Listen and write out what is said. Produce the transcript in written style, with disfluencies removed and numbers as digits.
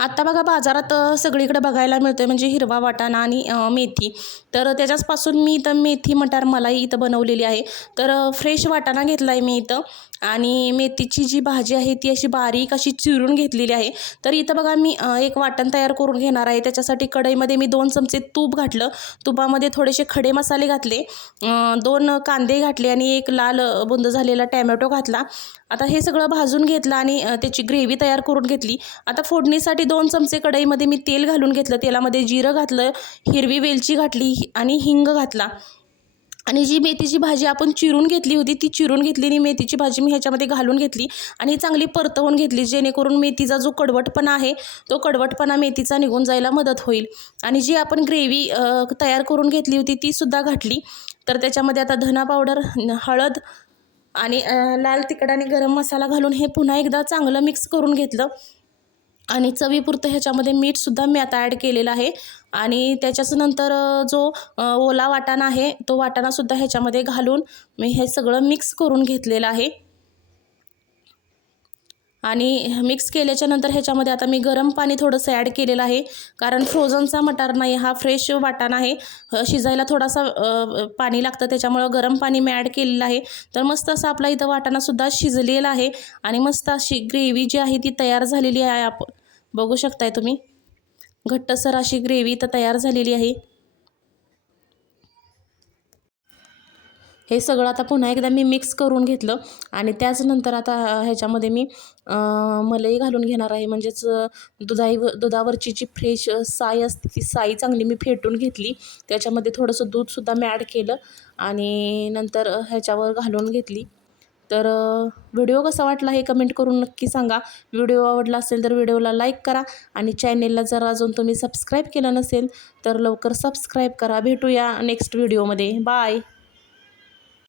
आत्ता बघा बाजारात सगळीकडे बघायला मिळतोय म्हणजे हिरवा वाटाणा आणि मेथी. तर त्याच्याचपासून मी इथं मेथी मटार मलाई इथं बनवलेली आहे. तर फ्रेश वाटाणा घेतला आहे मी इथं आणि मेथीची जी भाजी आहे ती अशी बारीक अशी चिरून घेतलेली आहे. तर इथं बघा मी एक वाटण तयार करून घेणार आहे. त्याच्यासाठी कढईमध्ये मी 2 चमचे तूप घातलं. तुपामध्ये थोडेसे खडे मसाले घातले, 2 कांदे घातले आणि एक लाल बुंद झालेला टॅमॅटो घातला. आता हे सगळं भाजून घेतलं आणि त्याची ग्रेव्ही तयार करून घेतली. आता फोडणीसाठी 2 चमचे कढईमध्ये मी तेल घालून घेतलं. तेलामध्ये जिरं घातलं, हिरवी वेलची घातली आणि हिंग घातला. आणि जी मेथीची भाजी आपण चिरून घेतली होती ती चिरून घेतलेली मेथीची भाजी मी ह्याच्यामध्ये घालून घेतली आणि चांगली परतवून घेतली, जेणेकरून मेथीचा जो कडवटपणा आहे तो कडवटपणा मेथीचा निघून जायला मदत होईल. आणि जी आपण ग्रेव्ही तयार करून घेतली होती ती सुद्धा घातली. तर त्याच्यामध्ये आता धना पावडर, हळद आणि लाल तिखट आणि गरम मसाला घालून हे पुन्हा एकदा चांगलं मिक्स करून घेतलं. आणि चवीपुरतं ह्याच्यामध्ये मीठसुद्धा मी आता ॲड केलेलं आहे. आणि त्याच्याच नंतर जो ओला वाटाणा आहे तो वाटाणासुद्धा ह्याच्यामध्ये घालून मी हे सगळं मिक्स करून घेतलेलं आहे. आणि मिक्स केल्याच्या नंतर ह्याच्यामध्ये आता मी गरम पाणी थोडंसं ॲड केलेलं आहे, कारण फ्रोझनचा मटार नाही, हा फ्रेश वाटाणा आहे. शिजायला थोडासा पाणी लागतं, त्याच्यामुळं गरम पाणी मी ॲड केलेलं आहे. तर मस्त असं आपला इथं वाटाणासुद्धा शिजलेला आहे आणि मस्त अशी ग्रेव्ही जी आहे ती तयार झालेली आहे. आपण बघू शकताय तुम्ही, घट्टसर अशी ग्रेव्ही इथं तयार झालेली आहे. हे सगळं आता पुन्हा एकदा मी मिक्स करून घेतलं आणि त्याचनंतर आता ह्याच्यामध्ये मी मलई घालून घेणार आहे. म्हणजेच दुधावरची जी फ्रेश साय असते ती साई चांगली मी फेटून घेतली. त्याच्यामध्ये थोडंसं दूधसुद्धा मी ॲड केलं आणि नंतर ह्याच्यावर घालून घेतली. तर व्हिडिओ कसा वाटला हे कमेंट करून नक्की सांगा. व्हिडिओ आवडला असेल तर व्हिडिओला लाईक करा आणि चॅनेलला जर अजून तुम्ही सबस्क्राईब केलं नसेल तर लवकर सबस्क्राईब करा. भेटूया नेक्स्ट व्हिडिओमध्ये. बाय.